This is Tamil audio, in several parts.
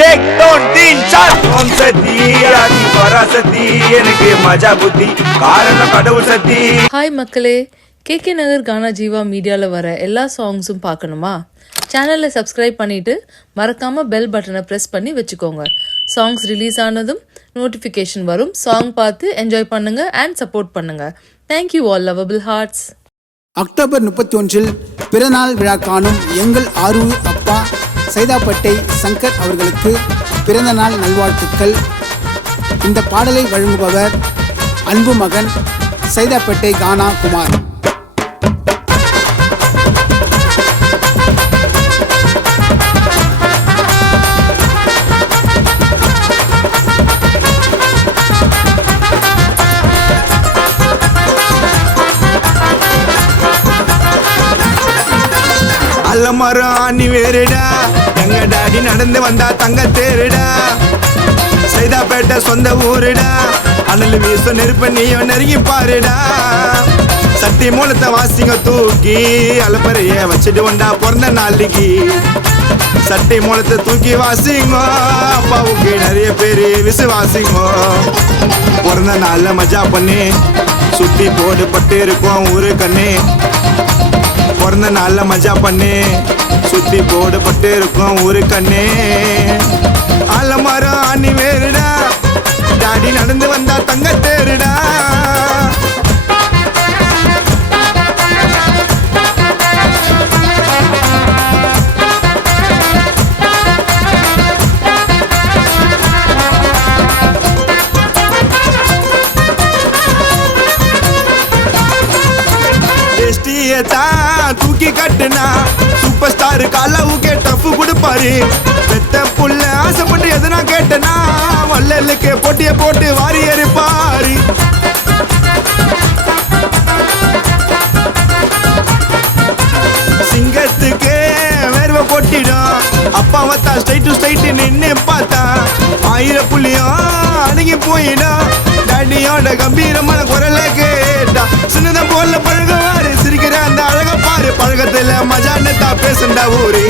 एक दोन तीन चार ओम सती आदि परासती எனக்கு மஜா புத்தி காரணம் கடவுள் சக்தி. ஹாய் மக்களே, கேகே நகர் கானா ஜீவா மீடியாவில் வர எல்லா சாங்ஸும் பார்க்கணுமா? சேனலில் சப்ஸ்கிரைப் பண்ணிவிட்டு மறக்காமல் பெல் பட்டனை ப்ரெஸ் பண்ணி வச்சுக்கோங்க. சாங்ஸ் ரிலீஸ் ஆனதும் நோட்டிஃபிகேஷன் வரும். சாங் பார்த்து என்ஜாய் பண்ணுங்கள் அண்ட் சப்போர்ட் பண்ணுங்கள். Thank you all lovable hearts. October 31 பிறநாள் விழா காணும் எங்கள் ஆரூர் அப்பா சைதாப்பேட்டை சங்கர் அவர்களுக்கு பிறந்த நாள் நல்வாழ்த்துக்கள். இந்த பாடலை வழங்குபவர் அன்பு மகன் சைதாப்பேட்டை கானா குமார். அல்லமரம் ஆணி வேறுடா, எங்க டாடி நடந்து வந்தா தங்க தேருடா. சைதாப்பேட்டை சொந்த ஊருடா, அனல் வீச நெருப்ப நீயும் நெருங்கி பாருடா. சட்டி மூலத்தை வாசிங்க தூக்கி அலப்பறைய வச்சுட்டு வந்தா பிறந்த நாளைக்கு. சட்டி மூலத்தை தூக்கி வாசிங்க, அப்பாவுக்கு நிறைய பேரு விசுவாசிங்க. பிறந்த நாள்ல மஜா பண்ணி சுத்தி போடு பட்டு இருக்கோம் ஊரு கண்ணே. பிறந்த நாள்ல மஜா பண்ணி சுத்தி போடுபட்டு இருக்கும் ஊரு கண்ணே. ஆலமரம் ஆணி வேறுடா, டாடி நடந்து வந்தா தங்க தேருடா. தூக்கி கட்டுனா சூப்பர் ஸ்டார் காலாவுக்கே டஃப் கொடுப்பாரு. பெத்த புள்ள ஆசைப்பட்டு எதுனா கேட்டனா வள்ளலுக்கு போட்டிய போட்டு வாரி எறிப்பாரு. சிங்கத்துக்கு வேர்வை கொட்டிடும், அப்பா வத்தா ஸ்ட்ரைட் டு ஸ்ட்ரைட் நின்று பார்த்தா 1000 புள்ளியும் அடங்கி போயிடும். டாடியோட கம்பீரமான குரல கேட்டா சின்னதம் போல பழகுவாரு. சிரிக்கிற அந்த அழக பாரு, பழகத்துல மஜான்னு தான் பேசுண்டா ஊரு.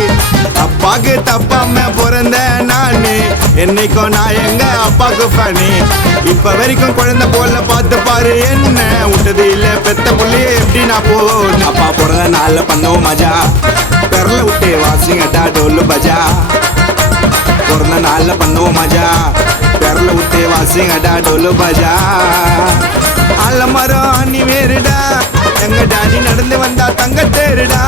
அப்பாக்கு தப்பாம பிறந்த நானு, என்னைக்கும் நான் எங்க அப்பாக்கு ஃபேனு. இப்ப வரைக்கும் குழந்தை போல பார்த்து பாரு, என்ன விட்டது இல்ல பெத்த புள்ளையே எப்படி நான் போன. அப்பா பிறந்த நாள்ல பண்ணவும் மஜா, பெரல விட்டு வாசிங்கட்டா டோல்லு பஜா. பிறந்த நாள்ல பண்ணவும் மஜா, பெரல விட்டு வாசிங்கட்டா டோல்லு பஜா. ஆலமரம் ஆணி வேறுடா, எங்க டாடி நடந்து வந்தா தங்க தேருடா.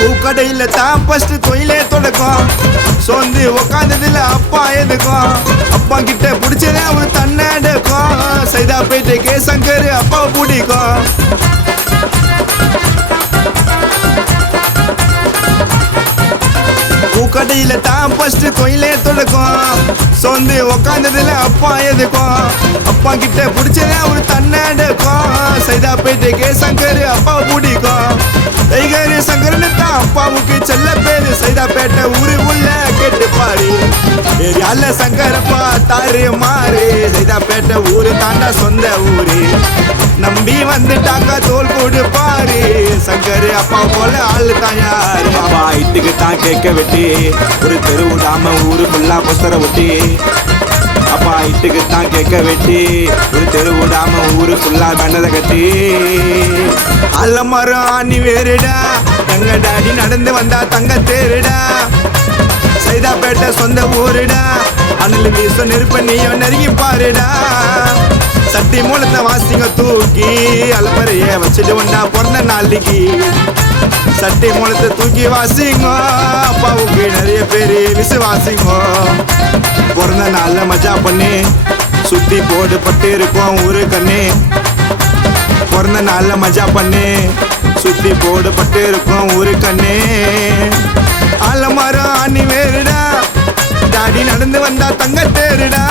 பூக்கடையில தான் ஃபர்ஸ்ட் தொழிலே தொடக்கம். சொந்து உக்காந்ததுல அப்பா எதுக்கும், அப்பா கிட்ட பிடிச்சதே ஒரு தன்னடக்கும். சைதாப்பேட்டைக்கே சங்கர் அப்பாவை பிடிக்கும். பூக்கடையில தான் ஃபர்ஸ்ட் தொழிலே தொடக்கம். சொந்து உக்காந்ததுல அப்பா எதுக்கும், அப்பா கிட்ட பிடிச்சதே ஒரு தன்னடக்கும். சைதாப்பேட்டைக்கே சங்கர் அப்பாவை பிடிக்கும். டைகர் சங்கர்னு தான் அப்பாவுக்கு செல்ல பேரு. சைதாப்பேட்டை ஊரு உள்ள கேட்டு பாரு, ஏரியால சங்கரப்பா தாரு மாறு. சைதாப்பேட்டை ஊரு தாண்டா சொந்த ஊரு, நம்பி வந்துட்டாங்க தோல் போடு பாரு. சங்கர் அப்பா போல ஆளு தான் யாரு. அப்பா இட்டுக்கு தான் கேட்க வெட்டி ஒரு தெரு விடாம ஊரு ஃபுல்லா பொசர ஒட்டி. அப்பா இட்டுக்கு தான் கேட்க வெட்டி ஒரு தெரு விடாம ஊரு ஃபுல்லா கண்ணதை கட்டி. ஆலமரம் ஆணி வேறுடா, எங்க டாடி நடந்து வந்தா தங்க தேருடா. சைதாப்பேட்டை சொந்த ஊருடா, அனல் வீச நெருப்ப நீயும் நெருங்கி பாருடா. சட்டி மூலத்தை வாசிங்க தூக்கி அலப்பறைய வச்சுட்டு வந்தா பிறந்த நாளைக்கு. சட்டி மூலத்தை தூக்கி வாசிங்க, அப்பாவுக்கு நிறைய பேரு விசுவாசிங்க. பிறந்த நாள்ல மஜா பண்ணி சுத்தி போடு பட்டு இருக்கோம் ஊரு கண்ணே. பிறந்த நாள்ல மஜா பண்ணி சுத்தி போடு பட்டு இருக்கோம் ஊரு கண்ணே. ஆலமரம் ஆணி வேறுடா, டாடி நடந்து வந்தா தங்க தேருடா.